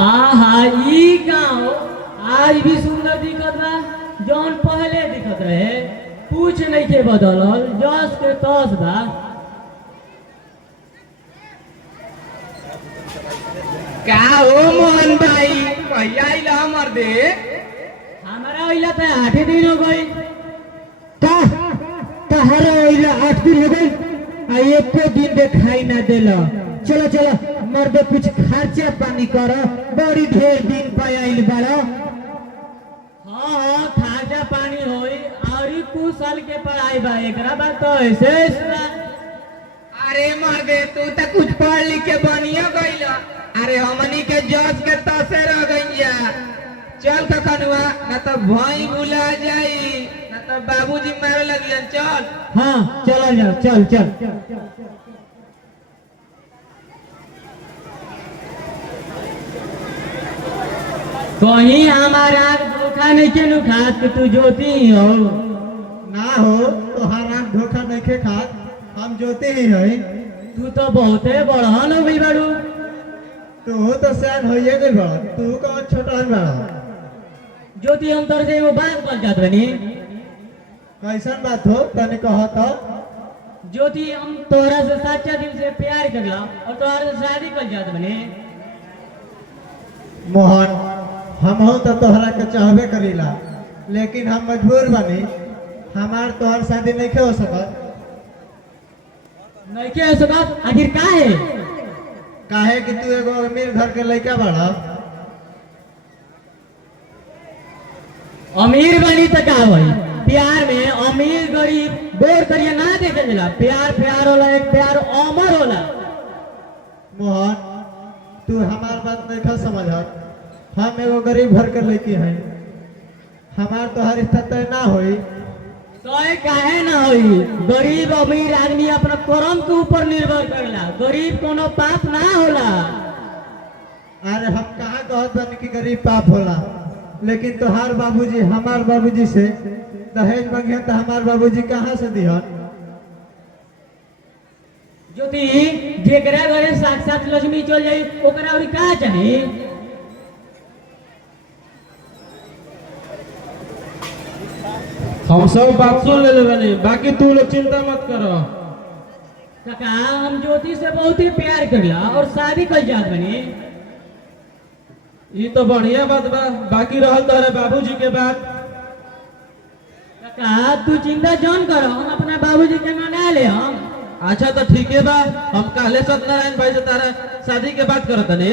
हाँ ई गाँव आज भी सुंदर दिखत बा। जौन पहले दिखत रहे कुछ नहीं के बदलल, जस के तस बा। का हो मोहन भाई, कहिया आइला हमर दे? हमारा ओइला पे 8 दिन हो गई। तहरा ओइला 8 दिन हो गई आ एको दिन देखाई ना देला। चलो चलो मर्दे कुछ खर्चा पानी कर, बड़ी ढेर दिन पे आइल बाड़ा। हाँ खर्चा पानी होई और कुछ साल के पढ़ाई बा, एकरा बाद तो ऐसे अरे मर्दे तू तो कुछ पढ़ लिख के बनिया गइला। अरे हमनी के जज के तसे रह गइया। चल कखनुआ ना तो भाई बुला जाई, ना तो बाबूजी मारे लगियन। चल हाँ चलो जाओ, चल चल। कहीं हमारा धोखा नहीं के नुखात कि तू ज्योति ही हो। ना हो तोहारा धोखा नहीं के खात, हम जोते ही है। तू तो बहुते बड़हन हो गई बाड़ू। तू तो सैन होइए गई बड़ा, तू कौन छोटा है बड़ा? ज्योति हम तोर से वो बात कर जात बनी। कैसन बात हो तने कहा तो? ज्योति हम तोरा से सच्चा दिल से प्यार करला और तोहरा से शादी कर जात बनी। मोहन हम हो तो तोहरा के चाहबे करीला, लेकिन हम मजबूर बनी। हमार तोहर शादी नहीं हो सकत। नहीं के सकत आखिर का है? काहे कि तू एगो अमीर घर के लड़का बड़ा। अमीर बनी तो का होई? प्यार में अमीर गरीब गोर करिया ना देखे जाला। प्यार प्यार होला, एक प्यार अमर होला। मोहन तू हमार बात नहीं समझत। हम एगो गरीब घर के लड़की हैं, हमार तोहर रिश्ता तय ना होई। तो काहे ना होई? गरीब अमीर आदमी अपना कर्म के ऊपर निर्भर करेला। गरीब कोनो पाप ना होला। अरे हम कहाँ कहत बानी कि गरीब पाप होला, लेकिन तोहार बाबूजी हमार बाबूजी से दहेज मांगियन तो हमार बाबूजी कहाँ से दिहन? ज्योति जेकरा घरे साक्षात लक्ष्मी चल जाई ओकरा और का चाही? हम सब बात सुन ले बनी, बाकी तू लोग चिंता मत करो। काका हम ज्योति से बहुत ही प्यार करला और शादी कर जात बनी। ये तो बढ़िया बात बा, बाकी रहल तोरे बाबूजी के बात। काका तू चिंता जौन करो, हम अपना बाबूजी के मना ले हम। अच्छा तो ठीक है बा, हम काले सत्यनारायण भाई से तारा शादी के बात करत तनी।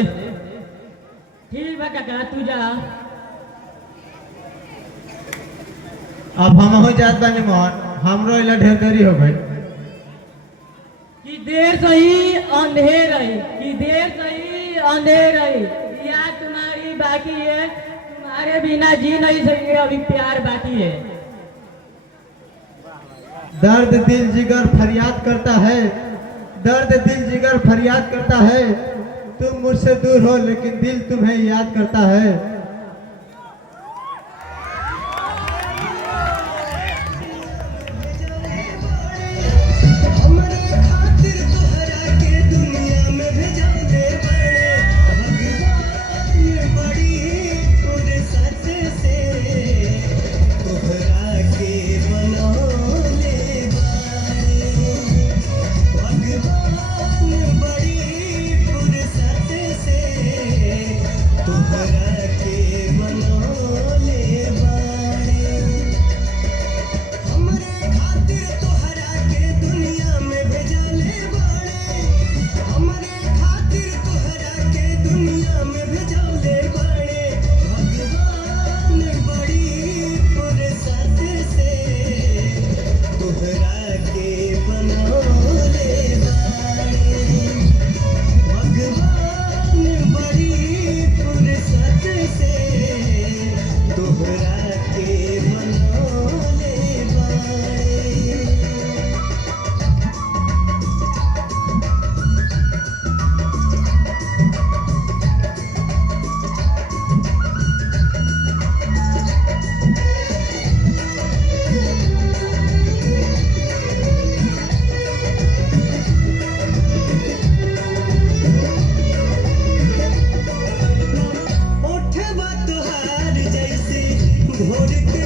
ठीक बा काका तू जा। अब हम हो जात बानी मोहन, हमरो इला ढेर देरी हो गई। कि देर सही अंधेर रही, कि देर सही अंधेर रही। या तुम्हारी बाकी है, तुम्हारे बिना जी नहीं सकेंगे, अभी प्यार बाकी है। दर्द दिल जिगर फरियाद करता है, दर्द दिल जिगर फरियाद करता है। तुम मुझसे दूर हो लेकिन दिल तुम्हें याद करता है। तुम्हारा के घोर